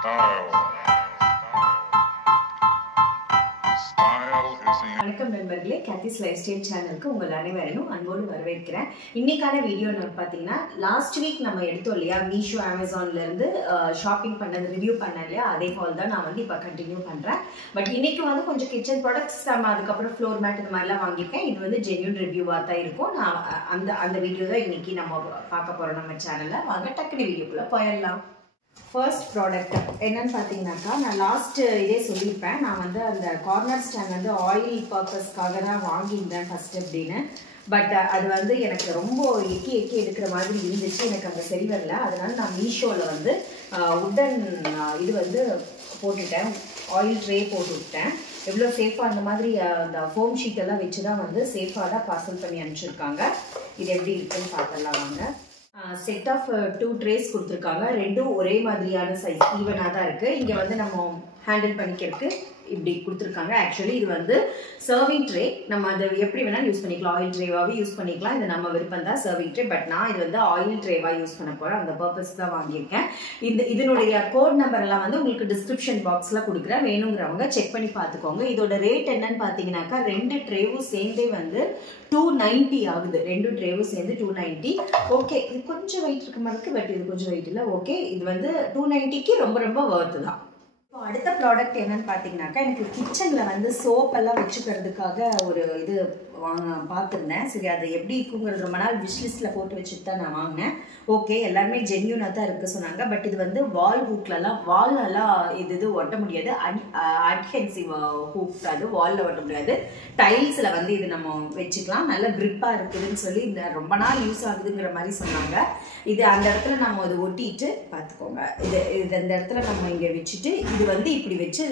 வணக்கம் நண்பர்களே, கேத்திஸ் life style சேனலுக்கு உங்கள் அனைவரையும் அன்போடு வரவேற்கிறேன். இன்னைக்கான வீடியோ நம்ம பார்த்தீங்கன்னா, லாஸ்ட் வீக் நம்ம எடுத்தோம் இல்லையா, மீஷோ அமேசான்ல இருந்து ஷாப்பிங் பண்ணது ரிவ்யூ பண்ணேன் இல்லையா, அதே போல் தான் நான் வந்து இப்போ கண்டினியூ பண்ணுறேன். பட் இன்னைக்கு வந்து கொஞ்சம் கிச்சன் ப்ராடக்ட்ஸ் நம்ம அதுக்கப்புறம் ஃப்ளோர் மேட் இந்த மாதிரிலாம் வாங்கியிருக்கேன். இது வந்து ஜென்யூன் ரிவ்யூவாக தான் இருக்கும். நான் அந்த வீடியோ தான் இன்னைக்கு நம்ம பார்க்க போகிறோம் நம்ம சேனலில். வாங்க டக்குனு வீடியோக்குள்ளே போயிடலாம். ஃபர்ஸ்ட் ப்ராடக்ட் என்னன்னு பார்த்தீங்கன்னாக்கா, நான் லாஸ்ட்டு இதே சொல்லியிருப்பேன். நான் வந்து அந்த கார்னர் ஸ்டாண்ட் வந்து ஆயில் பர்பஸ்க்காக தான் வாங்கியிருந்தேன் ஃபஸ்ட்டு அப்படின்னு. பட் அது வந்து எனக்கு ரொம்ப எக்கி எடுக்கிற மாதிரி இருந்துச்சு. எனக்கு அந்த சரி வரல. அதனால நான் மீஷோவில் வந்து உட்டன் இது வந்து போட்டுட்டேன், ஆயில் ட்ரே போட்டு விட்டேன். எவ்வளோ சேஃபாக அந்த மாதிரி அந்த ஃபோம் ஷீட்டெல்லாம் வச்சு தான் வந்து சேஃபாக தான் பார்சல் பண்ணி அனுப்பிச்சிருக்காங்க. இது எப்படி இருக்குன்னு பார்த்துடலாம் வாங்க. செட் ஆஃப் 2 ட்ரேஸ் கொடுத்துருக்காங்க. ரெண்டும் ஒரே மாதிரியான சைஸ், ஈவனாக தான் இருக்குது. இங்கே வந்து நம்ம ஹேண்டில் பண்ணிக்கிறதுக்கு இப்படி கொடுத்துருக்காங்க. ஆக்சுவலி இது வந்து சர்விங் ட்ரே. நம்ம அதை எப்படி வேணாலும் யூஸ் பண்ணிக்கலாம். ஆயில் ட்ரேவாகவே யூஸ் பண்ணிக்கலாம். இது நம்ம விருப்பம் தான் சர்விங் ட்ரே. பட் நான் இது வந்து ஆயில் ட்ரேவாக யூஸ் பண்ண போகிறேன். அந்த பர்பஸ் தான் வாங்கியிருக்கேன். இதனுடைய கோட் நம்பர் எல்லாம் வந்து உங்களுக்கு டிஸ்கிரிப்ஷன் பாக்ஸில் கொடுக்குறேன். வேணுங்கிறவங்க செக் பண்ணி பார்த்துக்கோங்க. இதோட ரேட் என்னன்னு பார்த்தீங்கன்னாக்கா, 2 ட்ரேவும் சேர்ந்தே வந்து 290 ஆகுது. 2 ட்ரேவும் சேர்ந்து 290. ஓகே, இது கொஞ்சம் வெயிட் இருக்க மாதிரி இருக்குது. பட் இது கொஞ்சம் வெயிட் இல்லை. ஓகே, இது வந்து 290க்கு ரொம்ப ஒர்த்து தான். இப்போ அடுத்த ப்ராடக்ட் என்னன்னு பார்த்தீங்கன்னாக்கா, எனக்கு கிச்சனில் வந்து சோப்பெல்லாம் வச்சுக்கிறதுக்காக ஒரு இது பார்த்துருந்தேன். சரி, அது எப்படி இருக்குங்கிறது ரொம்ப நாள் விஷ்லிஸ்ட்டில் போட்டு வச்சுட்டு தான் நான் வாங்கினேன். ஓகே, எல்லாருமே ஜென்யூனாக தான் இருக்குது சொன்னாங்க. பட் இது வந்து வால் வால்லலாம் இது ஒட்ட முடியாது. அட்ஹென்சிவ் ஹூக், அது வாலில் ஒட்ட முடியாது. டைல்ஸில் வந்து இது நம்ம வச்சுக்கலாம். நல்ல கிரிப்பாக இருக்குதுன்னு சொல்லி இந்த ரொம்ப நாள் யூஸ் ஆகுதுங்கிற மாதிரி சொன்னாங்க. இது அந்த இடத்துல நம்ம இது ஒட்டிட்டு பார்த்துக்கோங்க. இது அந்த இடத்துல நம்ம இங்கே வச்சுட்டு இது வந்து இப்படி வச்சு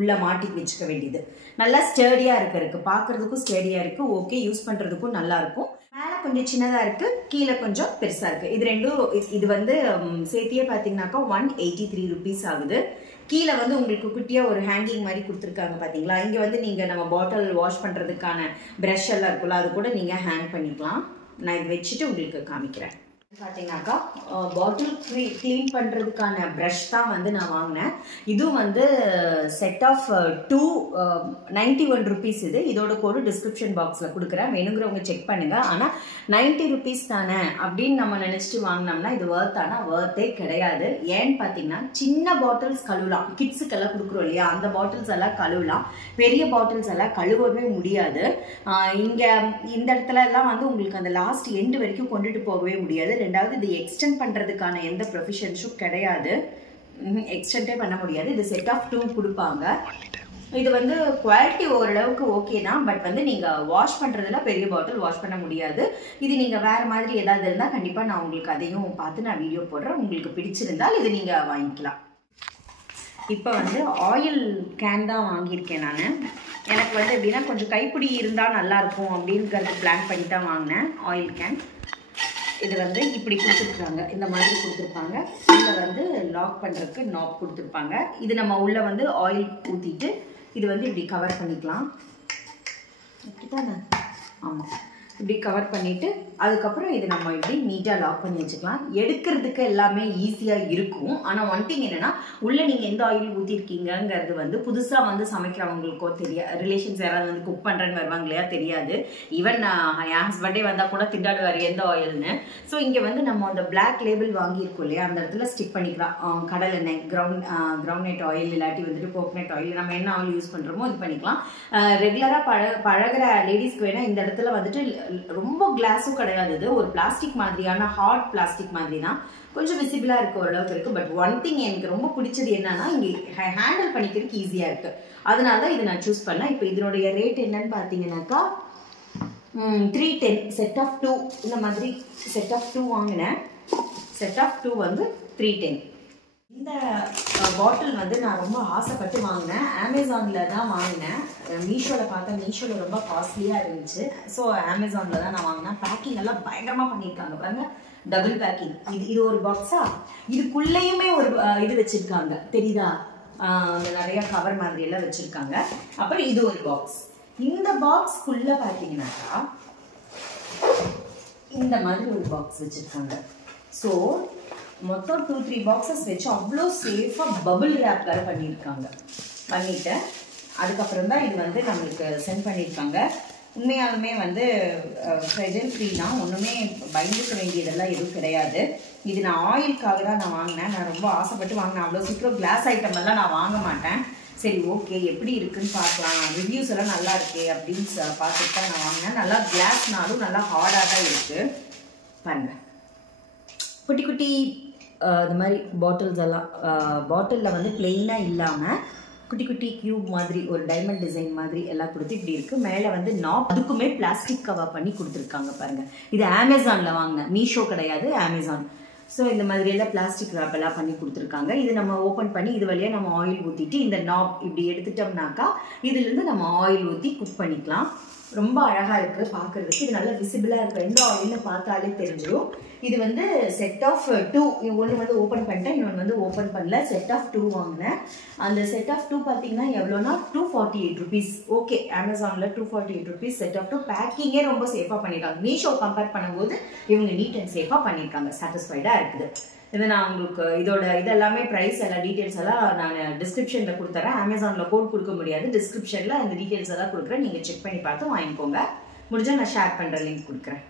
உள்ள மாட்டி வச்சுக்க வேண்டியது. நல்லா ஸ்டேடியாக இருக்கு, பார்க்கறதுக்கும் ஸ்டேடியாக இருக்கு. ஓகே, யூஸ் பண்ணுறதுக்கும் நல்லா இருக்கும். மேலே கொஞ்சம் சின்னதாக இருக்கு, கீழே கொஞ்சம் பெருசாக இருக்கு. இது ரெண்டும் இது வந்து சேர்த்தியே பார்த்தீங்கன்னாக்கா 183 rupees ஆகுது. கீழே வந்து உங்களுக்கு குட்டியாக ஒரு ஹேங்கிங் மாதிரி கொடுத்துருக்காங்க பார்த்தீங்களா. இங்கே வந்து நீங்கள் நம்ம பாட்டில் வாஷ் பண்ணுறதுக்கான ப்ரஷ் எல்லாம் இருக்குல்ல, அது கூட நீங்கள் ஹேங் பண்ணிக்கலாம். நான் இது வச்சுட்டு உங்களுக்கு காமிக்கிறேன். பார்த்தீங்கன்னாக்கா, பாட்டில் க்ளீன் பண்ணுறதுக்கான ப்ரஷ் தான் வந்து நான் வாங்கினேன். இதுவும் வந்து செட் ஆஃப் 291 rupees. இதோட கோடு டிஸ்கிரிப்ஷன் பாக்ஸில் கொடுக்குறேன். வேணுங்கிறவங்க செக் பண்ணுங்கள். ஆனால் 90 rupees தானே அப்படின்னு நம்ம நினச்சிட்டு வாங்கினோம்னா இது ஒர்த்தே கிடையாது. ஏன்னு பார்த்தீங்கன்னா, சின்ன பாட்டில்ஸ் கழுவலாம், கிட்ஸுக்கெல்லாம் கொடுக்குறோம் இல்லையா, அந்த பாட்டில்ஸ் எல்லாம் கழுவலாம். பெரிய பாட்டில்ஸ் எல்லாம் கழுவவே முடியாது. இங்கே இந்த இடத்துல எல்லாம் வந்து உங்களுக்கு அந்த லாஸ்ட் எண்டு வரைக்கும் கொண்டுட்டு போகவே முடியாது. ரெண்டாவது, இது எக்ஸ்டெண்ட் பண்ணுறதுக்கான எந்த ப்ரொஃபிஷன்ஸும் கிடையாது. எக்ஸ்டெண்டே பண்ண முடியாது. இது செட் ஆஃப் 2 கொடுப்பாங்க. இது வந்து குவாலிட்டி ஓரளவுக்கு ஓகே தான். பட் வந்து நீங்கள் வாஷ் பண்ணுறதுல பெரிய பாட்டில் வாஷ் பண்ண முடியாது. இது நீங்கள் வேறு மாதிரி ஏதாவது இருந்தால் கண்டிப்பாக நான் உங்களுக்கு அதையும் பார்த்து நான் வீடியோ போடுறேன். உங்களுக்கு பிடிச்சிருந்தால் இது நீங்கள் வாங்கிக்கலாம். இப்போ வந்து ஆயில் கேன் தான் வாங்கியிருக்கேன் நான். எனக்கு வந்து எப்படின்னா, கொஞ்சம் கைப்பிடி இருந்தால் நல்லாயிருக்கும் அப்படிங்கிறது பிளான் பண்ணி தான் வாங்கினேன் ஆயில் கேன். இது வந்து இப்படி கொடுத்துருக்காங்க, இந்த மாதிரி கொடுத்துருப்பாங்க. இதில் வந்து லாக் பண்ணுறதுக்கு நாப் கொடுத்துருப்பாங்க. இது நம்ம உள்ளே வந்து ஆயில் ஊற்றிட்டு இது வந்து இப்படி கவர் பண்ணிக்கலாம். இப்படிதானே? ஆமாம், இப்படி கவர் பண்ணிவிட்டு அதுக்கப்புறம் இது நம்ம இப்படி நீட்டாக லாக் பண்ணி வச்சுக்கலாம். எடுக்கிறதுக்கு எல்லாமே ஈஸியாக இருக்கும். ஆனால் ஒன் திங் என்னென்னா, உள்ளே நீங்கள் எந்த ஆயில் ஊற்றிருக்கீங்கிறது வந்து புதுசாக வந்து சமைக்கிறவங்களுக்கோ தெரியாது. ரிலேஷன்ஸ் யாராவது வந்து குக் பண்ணுறேன்னு வருவாங்க இல்லையா, தெரியாது. ஈவன் என் ஹஸ்பண்டே வந்தால் கூட திண்டாடுவார் எந்த ஆயில்னு. ஸோ இங்கே வந்து நம்ம அந்த பிளாக் லேபிள் வாங்கியிருக்கோம் இல்லையா, அந்த இடத்துல ஸ்டிக் பண்ணிக்கலாம். கடல் எண்ணெய், கிரவுண்ட் ஆயில், இல்லாட்டி வந்துட்டு கோகனட் ஆயில், நம்ம என்ன ஆயில் யூஸ் பண்ணுறோமோ இது பண்ணிக்கலாம். ரெகுலராக பழகிற லேடிஸ்க்கு வேணால் இந்த இடத்துல வந்துட்டு ரொம்ப கிளாஸும் கிடையாது. இது ஒரு பிளாஸ்டிக் மாதிரியான ஹார்ட் பிளாஸ்டிக் மாதிரி தான். கொஞ்சம் விசிபிளாக இருக்க ஓரளவுக்கு இருக்குது. பட் ஒன் திங் எனக்கு ரொம்ப பிடிச்சது என்னன்னா, இங்கே ஹேண்டில் பண்ணிக்கிறதுக்கு ஈஸியாக இருக்குது. அதனால தான் இது நான் சூஸ் பண்ணேன். இப்போ இதனுடைய ரேட் என்னன்னு பார்த்தீங்கன்னாக்கா 310. செட் ஆஃப் 2 இந்த மாதிரி செட் ஆஃப் 2 வாங்கினேன். செட் ஆஃப் 2 வந்து 310. இந்த பாட்டில் வந்து நான் ரொம்ப ஆசைப்பட்டு வாங்கினேன். அமேசானில் தான் வாங்கினேன். மீஷோவில் பார்த்தேன். மீஷோவில் ரொம்ப காஸ்ட்லியாக இருந்துச்சு. ஸோ அமேசானில் தான் நான் வாங்கினேன். பேக்கிங் எல்லாம் பயங்கரமாக பண்ணியிருக்காங்க பாருங்க. Double packing. இது ஒரு பாக்ஸா, இதுக்குள்ளேயுமே ஒரு இது வச்சுருக்காங்க தெரியுதா, அந்த நிறைய கவர் மாதிரி எல்லாம் வச்சுருக்காங்க. அப்புறம் இது ஒரு பாக்ஸ். இந்த பாக்ஸ்க்குள்ளே பார்த்தீங்கன்னாக்கா இந்த மாதிரி ஒரு பாக்ஸ் வச்சுருக்காங்க. ஸோ மொத்தம் 2-3 பாக்ஸஸ் வச்சு அவ்வளோ சேஃபாக பபுள் ரேப் வேறு பண்ணிட்டு அதுக்கப்புறம் தான் இது வந்து நம்மளுக்கு சென்ட் பண்ணியிருக்காங்க. உண்மையாலுமே வந்து ஃப்ரெஜன் ஃப்ரீ தான், ஒன்றுமே பயந்துக்க வேண்டியதெல்லாம் எதுவும் கிடையாது. இது நான் ஆயிலுக்காக தான் நான் வாங்கினேன். நான் ரொம்ப ஆசைப்பட்டு வாங்கினேன். அவ்வளோ சீக்கிரம் கிளாஸ் ஐட்டம் எல்லாம் நான் வாங்க மாட்டேன். சரி ஓகே எப்படி இருக்குன்னு பார்க்கலாம், ரிவ்யூஸ் எல்லாம் நல்லா இருக்கே அப்படின்னு பார்த்துட்டு தான் நான் வாங்கினேன். நல்லா கிளாஸ்னாலும் நல்லா ஹார்டாக தான் இருக்குது. பாருங்க குட்டி குட்டி இது மாதிரி பாட்டில்ஸ் எல்லாம் பாட்டிலில் வந்து பிளெயினாக இல்லாமல் குட்டி குட்டி கியூப் மாதிரி ஒரு டைமண்ட் டிசைன் மாதிரி எல்லாம் கொடுத்து இப்படி இருக்குது. மேலே வந்து நாப் அதுக்குமே பிளாஸ்டிக் கவர் பண்ணி கொடுத்துருக்காங்க பாருங்கள். இது அமேசானில் வாங்கினேன், மீஷோ கிடையாது, அமேசான். ஸோ இந்த மாதிரியெல்லாம் பிளாஸ்டிக் ராப் எல்லாம் பண்ணி கொடுத்துருக்காங்க. இது நம்ம ஓப்பன் பண்ணி இது வழியாக நம்ம ஆயில் ஊற்றிட்டு இந்த நாப் இப்படி எடுத்துட்டோம்னாக்கா இதுலேருந்து நம்ம ஆயில் ஊற்றி குக் பண்ணிக்கலாம். ரொம்ப அழகாக இருக்குது பார்க்குறதுக்கு. இது நல்லா விசிபிளாக இருக்குது. எந்த ஆயில்னு பார்த்தாலே தெரிஞ்சிடும். இது வந்து செட் ஆஃப் 2, ஒன்று வந்து ஓப்பன் பண்ணிட்டேன், இன்னொன்று வந்து ஓப்பன் பண்ணல. செட் ஆஃப் 2 வாங்கினேன். அந்த செட் ஆஃப் 2 பார்த்தீங்கன்னா எவ்வளோனா 248 rupees. ஓகே, அமேசானில் 248 rupees செட் ஆஃப் 2. பேக்கிங்கே ரொம்ப சேஃபாக பண்ணியிருக்காங்க. மீஷோ கம்பேர் பண்ணும்போது இவங்க நீட் அண்ட் சேஃபாக பண்ணியிருக்காங்க. சாட்டிஸ்ஃபைடாக இருக்குது. இது நான் உங்களுக்கு இதோட இதெல்லாமே ப்ரைஸ் எல்லாம் டீட்டெயில்ஸ் எல்லாம் நான் டிஸ்கிரிப்ஷனில் கொடுத்துறேன். அமேசானில் கோட் கொடுக்க முடியாது, டிஸ்கிரிப்ஷனில் அந்த டீட்டெயில்ஸ் எல்லாம் கொடுக்குறேன். நீங்கள் செக் பண்ணி பார்த்து வாங்கிக்கோங்க. முடிஞ்சால் நான் ஷேர் பண்ணுற லிங்க் கொடுக்குறேன்.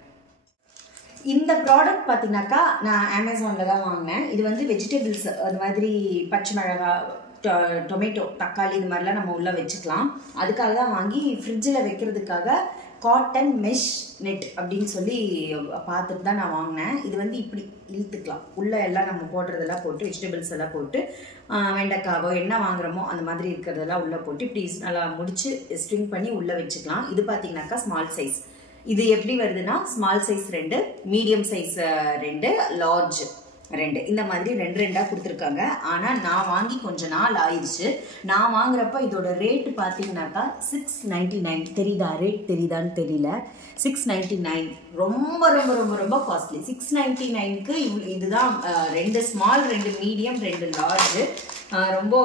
இந்த ப்ராடக்ட் பார்த்தீங்கன்னாக்கா நான் அமேசானில் தான் வாங்கினேன். இது வந்து வெஜிடபிள்ஸ் அது மாதிரி பச்சை மிளகா, டொமேட்டோ, தக்காளி இது மாதிரிலாம் நம்ம உள்ளே வச்சுக்கலாம். அதுக்காக தான் வாங்கி ஃப்ரிட்ஜில் வைக்கிறதுக்காக காட்டன் மெஷ் நெட் அப்படின்னு சொல்லி பார்த்துட்டு தான் நான் வாங்கினேன். இது வந்து இப்படி இழுத்துக்கலாம், உள்ளே எல்லாம் நம்ம போடுறதெல்லாம் போட்டு வெஜிடபிள்ஸ் எல்லாம் போட்டு வெண்டைக்காவோ என்ன வாங்குறோமோ அந்த மாதிரி இருக்கிறதெல்லாம் உள்ளே போட்டு இப்படி நல்லா முடிச்சு ஸ்ட்ரிங் பண்ணி உள்ளே வச்சுக்கலாம். இது பார்த்தீங்கன்னாக்கா ஸ்மால் சைஸ். இது எப்படி வருதுன்னா small size 2, medium size 2, large 2, இந்த மாதிரி 2 கொடுத்துருக்காங்க. ஆனால் நான் வாங்கி கொஞ்ச நாள் ஆயிடுச்சு. நான் வாங்குறப்ப இதோட ரேட்டு பார்த்தீங்கன்னாக்கா 699. தெரியுதா? ரேட் தெரியுதான்னு தெரியல. 699 ரொம்ப ரொம்ப ரொம்ப ரொம்ப காஸ்ட்லி. 699க்கு இதுதான் 2 ஸ்மால், 2 மீடியம், 2 லார்ஜ். ரொம்ப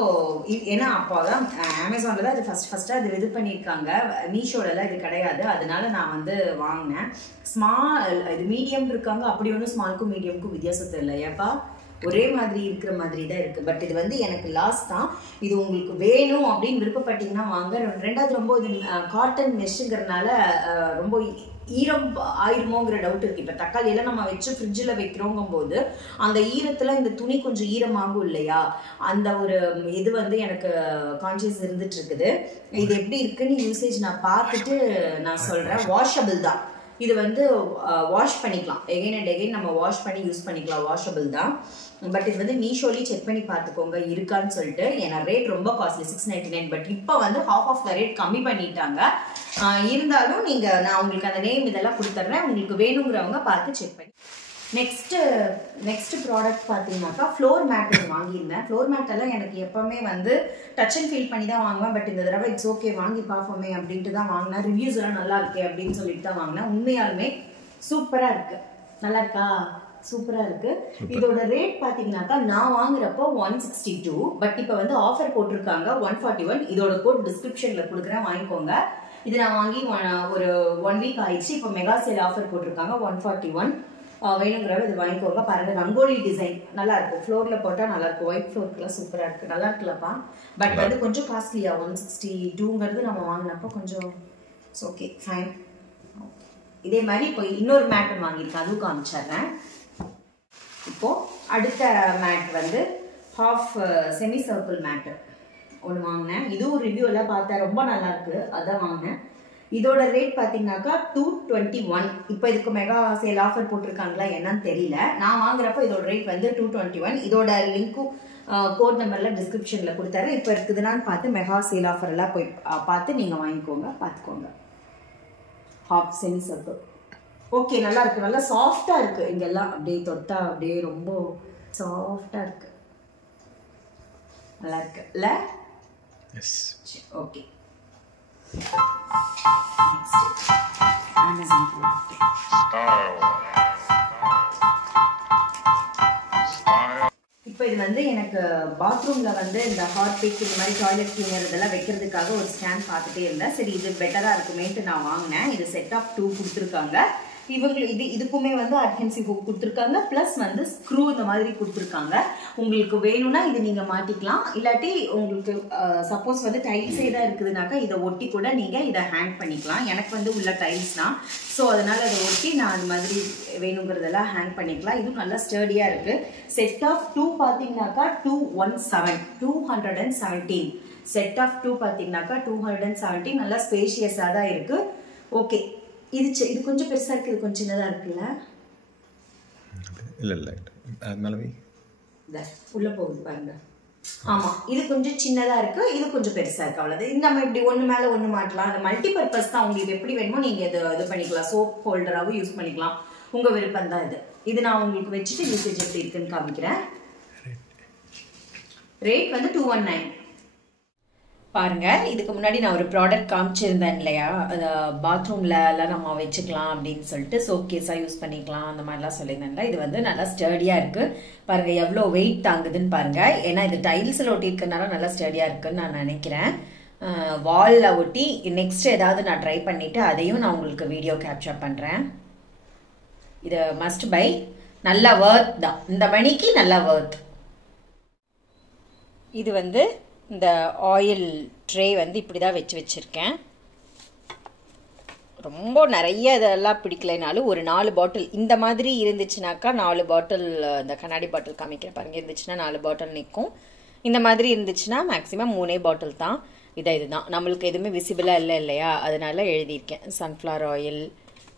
ஏன்னா அப்போ தான் அமேசானில் தான் இது ஃபஸ்ட்டாக இது இது பண்ணியிருக்காங்க. மீஷோலலாம் இது கிடையாது. அதனால நான் வந்து வாங்கினேன். ஸ்மால் இது மீடியம் இருக்காங்க, அப்படி ஒன்றும் ஸ்மால்க்கும் மீடியமுக்கும் வித்தியாசத்தை இல்லை. ஏப்பா ஒரே மாதிரி இருக்கிற மாதிரி தான் இருக்குது. பட் இது வந்து எனக்கு லாஸ் தான். இது உங்களுக்கு வேணும் அப்படின்னு விருப்பப்பட்டீங்கன்னா வாங்க. ரெண்டாவது ரொம்ப இது காட்டன் மெஷ்ஷுங்கிறதுனால ரொம்ப ஈரம் ஆயிருமோங்கிற டவுட் இருக்குது. இப்போ தக்காளி எல்லாம் நம்ம வச்சு ஃப்ரிட்ஜில் வைக்கிறோங்கும் போது அந்த ஈரத்தில் இந்த துணி கொஞ்சம் ஈரமாகும் இல்லையா, அந்த ஒரு இது வந்து எனக்கு கான்சியஸ் இருந்துட்டு இருக்குது. இது எப்படி இருக்குன்னு யூசேஜ் நான் பார்த்துட்டு நான் சொல்கிறேன். வாஷபிள் தான். இது வந்து வாஷ் பண்ணிக்கலாம், எகைன் அண்ட் எகைன் நம்ம வாஷ் பண்ணி யூஸ் பண்ணிக்கலாம். வாஷபிள் தான். பட் இது வந்து மீஷோலி செக் பண்ணி பார்த்துக்கோங்க இருக்கான்னு சொல்லிட்டு. ஏன்னா ரேட் ரொம்ப காஸ்ட்லி 699. பட் இப்போ வந்து ஹாஃப் ஆஃப் த ரேட் கம்மி பண்ணிட்டாங்க. இருந்தாலும் நீங்கள் நான் உங்களுக்கு அந்த நேம் இதெல்லாம் கொடுத்துட்றேன். உங்களுக்கு வேணுங்கிறவங்க பார்த்து செக் பண்ணி. நெக்ஸ்ட் ப்ராடக்ட் பார்த்தீங்கன்னாக்கா ஃப்ளோர் மேட் வாங்கியிருந்தேன். ஃப்ளோர் மேட் எல்லாம் எனக்கு எப்போவுமே வந்து டச் அண்ட் ஃபீல் பண்ணி தான் வாங்குவேன். பட் இந்த தடவை இட்ஸ் ஓகே வாங்கி பார்ப்போமே அப்படின்ட்டு தான் வாங்கினேன். ரிவ்யூஸ் எல்லாம் நல்லா இருக்கே அப்படின்னு சொல்லிட்டு தான் வாங்கினேன். உண்மையாலுமே சூப்பராக இருக்குது. நல்லா இருக்கா? சூப்பராக இருக்குது. இதோட ரேட் பார்த்தீங்கன்னாக்கா நான் வாங்குறப்போ 162. பட் இப்போ வந்து ஆஃபர் போட்டிருக்காங்க 141. இதோட கோட் டிஸ்கிரிப்ஷனில் கொடுக்குறேன், வாங்கிக்கோங்க. இது நான் வாங்கி ஒரு 1 வீக் ஆயிடுச்சு. இப்போ மெகா சேல் ஆஃபர் போட்டிருக்காங்க 141. வேணுங்கிறவங்க இது வாங்கிக்கோங்க. பாருங்க ரங்கோலி டிசைன் நல்லா இருக்கும். ஃப்ளோரில் போட்டால் நல்லா இருக்கும். ஒயிட் ஃப்ளோருக்குலாம் சூப்பராக இருக்குது. நல்லா இருக்குல்லப்பா. பட் வந்து கொஞ்சம் காஸ்ட்லியா 162ங்கிறது நம்ம வாங்கினப்போ கொஞ்சம் ஓகே ஃபைன். இதே மாதிரி இப்போ இன்னொரு மேட் வாங்கியிருக்கேன், அதுவும் காமிச்சிடுறேன். இப்போது அடுத்த மேட் வந்து ஹாஃப் செமி சர்க்கிள் மேட்டு ஒன்று வாங்கினேன். இதுவும் ரிவ்யூ எல்லாம் பார்த்தேன், ரொம்ப நல்லா இருக்குது, அதான் வாங்கினேன். இதோட ரேட் பார்த்தீங்கன்னாக்கா 221. இப்போ இதுக்கு மெகா சேல் ஆஃபர் போட்டிருக்காங்களா என்னன்னு தெரியல. நான் வாங்குறப்போ இதோட ரேட் வந்து 221. இதோட லிங்க்கும் கோட் நம்பர்லாம் டிஸ்கிரிப்ஷனில் கொடுத்தாரு. இப்போ இருக்குதுன்னான்னு பார்த்து மெகா சேல் ஆஃபர் எல்லாம் போய் பார்த்து நீங்கள் வாங்கிக்கோங்க, பார்த்துக்கோங்க. ஹாஃப் செமி சர்க்கிள் ஓகே, நல்லா இருக்குது. நல்லா சாஃப்டாக இருக்குது. இங்கெல்லாம் அப்படியே தொட்டா அப்படியே ரொம்ப சாஃப்டாக இருக்குது. நல்லா இருக்கு இல்லை? ஓகே. இப்போ இது வந்து எனக்கு பாத்ரூம்ல வந்து இந்த ஹார்பிக் இந்த மாதிரி டாய்லெட் கிளீனர் இதெல்லாம் வைக்கிறதுக்காக ஒரு ஸ்டாண்ட் பார்த்துட்டே இருந்தேன். சரி இது பெட்டரா இருக்குமேன்ட்டு நான் வாங்கினேன். இது செட் ஆஃப் 2 கொடுத்துருக்காங்க. இதுக்குமே வந்து அட்ஹென்சிவ் ஹூக் கொடுத்துருக்காங்க, ப்ளஸ் வந்து ஸ்க்ரூ இந்த மாதிரி கொடுத்துருக்காங்க. உங்களுக்கு வேணும்னா இது நீங்கள் மாட்டிக்கலாம், இல்லாட்டி உங்களுக்கு சப்போஸ் வந்து டைல்ஸே தான் இருக்குதுனாக்கா இதை ஒட்டி கூட நீங்கள் இதை ஹேங் பண்ணிக்கலாம். எனக்கு வந்து உள்ள டைல்ஸ் தான், ஸோ அதனால் அதை ஒட்டி நான் அது மாதிரி வேணுங்கிறதெல்லாம் ஹேங் பண்ணிக்கலாம். இதுவும் நல்லா ஸ்டர்டியாக இருக்குது. செட் ஆஃப் 2 பார்த்தீங்கன்னாக்கா 217 செட் ஆஃப் 2 பார்த்தீங்கன்னாக்கா 217 நல்லா ஸ்பேஷியஸாக தான் இருக்குது. ஓகே, இது கொஞ்சம் பெருசாக இருக்குது, இது கொஞ்சம் சின்னதாக இருக்குல்ல? இல்லை அதனாலவே உள்ளே போகுது பாருங்க. ஆமாம், இது கொஞ்சம் சின்னதாக இருக்குது, இது கொஞ்சம் பெருசாக இருக்குது, அவ்வளோது. இது நம்ம இப்படி ஒன்று மேலே ஒன்று மாட்டலாம். அது மல்டி பர்பஸ் தான், உங்களுக்கு எப்படி வேணுமோ நீங்கள் இது பண்ணிக்கலாம். சோப் ஹோல்டராகவும் யூஸ் பண்ணிக்கலாம், உங்கள் விருப்பம் தான் இது. இது நான் உங்களுக்கு வச்சுட்டு யூசேஜ் எப்படி இருக்குன்னு காமிக்கிறேன். ரேட் வந்து 219. பாருங்க, இதுக்கு முன்னாடி நான் ஒரு ப்ராடக்ட் காமிச்சிருந்தேன் இல்லையா, அதை பாத்ரூம்ல எல்லாம் நம்ம வச்சுக்கலாம் அப்படின்னு சொல்லிட்டு, சோப் கேஸா யூஸ் பண்ணிக்கலாம் அந்த மாதிரிலாம் சொல்லியிருந்தேன்ல. இது வந்து நல்லா ஸ்டர்டியா இருக்கு பாருங்க, எவ்வளோ வெயிட் தாங்குதுன்னு பாருங்க. ஏன்னா இது டைல்ஸ்ல ஒட்டி இருக்கனால நல்லா ஸ்டர்டியா இருக்குன்னு நான் நினைக்கிறேன். வால்ல ஒட்டி நெக்ஸ்ட் ஏதாவது நான் ட்ரை பண்ணிட்டு அதையும் நான் உங்களுக்கு வீடியோ கேப்சர் பண்றேன். இது மஸ்ட் பை, நல்லா வர்த் தான், இந்த மணிக்கு நல்லா வர்த். இது வந்து இந்த ஆயில் ட்ரே வந்து இப்படி தான் வச்சுருக்கேன். ரொம்ப நிறைய இதெல்லாம் பிடிக்கலைனாலும் ஒரு 4 பாட்டில் இந்த மாதிரி இருந்துச்சுனாக்கா 4 பாட்டில், இந்த கண்ணாடி பாட்டில் காமிக்கிறேன் பாருங்க, இருந்துச்சுன்னா 4 பாட்டில் நிற்கும். இந்த மாதிரி இருந்துச்சுன்னா மேக்ஸிமம் 3 பாட்டில் தான். இதுதான் நம்மளுக்கு எதுவுமே விசிபிளாக இல்லையா, அதனால எழுதியிருக்கேன். சன்ஃப்ளவர் ஆயில்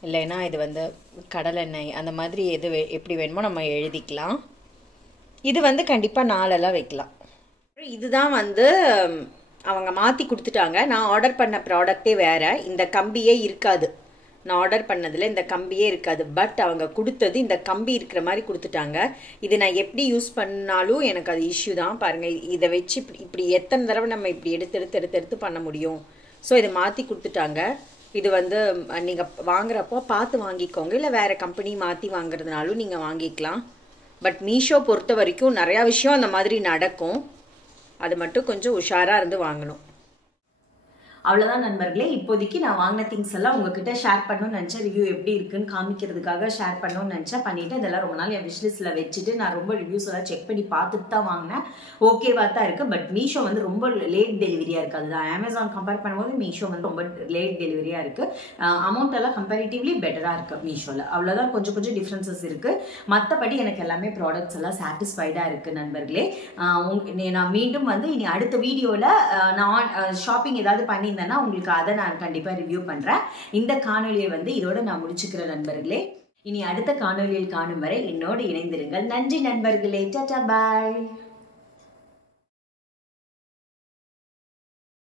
இல்லைன்னா இது வந்து கடலெண்ணெய், அந்த மாதிரி எது எப்படி வேணுமோ நம்ம எழுதிக்கலாம். இது வந்து கண்டிப்பாக 4 வைக்கலாம். இதுதான் வந்து அவங்க மாற்றி கொடுத்துட்டாங்க. நான் ஆர்டர் பண்ண ப்ராடக்டே வேறு, இந்த கம்பியே இருக்காது. நான் ஆர்டர் பண்ணதில் இந்த கம்பியே இருக்காது, பட் அவங்க கொடுத்தது இந்த கம்பி இருக்கிற மாதிரி கொடுத்துட்டாங்க. இது நான் எப்படி யூஸ் பண்ணாலும் எனக்கு அது இஷ்யூ தான். பாருங்கள், இதை வச்சு இப்படி எத்தனை தடவை நம்ம இப்படி எடுத்து பண்ண முடியும். ஸோ இதை மாற்றி கொடுத்துட்டாங்க. இது வந்து நீங்கள் வாங்குறப்போ பார்த்து வாங்கிக்கோங்க, இல்லை வேறு கம்பெனி மாற்றி வாங்குறதுனாலும் நீங்கள் வாங்கிக்கலாம். பட் மீஷோ பொறுத்த வரைக்கும் நிறையா விஷயம் அந்த மாதிரி நடக்கும், அது மட்டும் கொஞ்சம் உஷாராக இருந்து வாங்கணும். அவ்வளோதான் நண்பர்களே, இப்போதைக்கு நான் வாங்கின திங்ஸ் எல்லாம் உங்ககிட்ட ஷேர் பண்ணணும்னு நினச்சேன். ரிவ்யூ எப்படி இருக்குன்னு காமிக்கிறதுக்காக ஷேர் பண்ணணும்னு நினச்சேன், பண்ணிவிட்டு இதெல்லாம் ரொம்ப நாள் என் விஷ்லிஸ்ட்டில் வச்சுட்டு நான் ரொம்ப ரிவ்யூஸ் எல்லாம் செக் பண்ணி பார்த்துட்டு தான் வாங்கினேன். ஓகேவா தான் இருக்குது. பட் மீஷோ வந்து ரொம்ப லேட் டெலிவரியாக இருக்குது. அதுதான் அமேசான் கம்பேர் பண்ணும்போது மீஷோ வந்து ரொம்ப லேட் டெலிவரியாக இருக்குது. அமௌண்ட் எல்லாம் கம்பேரிட்டிவ்லி பெட்டராக இருக்குது மீஷோவில். அவ்வளோதான், கொஞ்சம் டிஃப்ரென்சஸ் இருக்குது. மற்றபடி எனக்கு எல்லாமே ப்ராடக்ட்ஸ் எல்லாம் சாட்டிஸ்ஃபைடாக இருக்குது நண்பர்களே. நான் மீண்டும் வந்து இனி அடுத்த வீடியோவில் நான் ஷாப்பிங் ஏதாவது பண்ணி உங்களுக்கு அதை நான் கண்டிப்பா ரிவ்யூ பண்றேன். இந்த காணொலியை வந்து இதோட நான் முடிச்சுக்கிறேன் நண்பர்களே. இனி அடுத்த காணொலியில் காணும் வரை என்னோடு இணைந்திருங்கள். நன்றி நண்பர்களே, டாடா பாய்.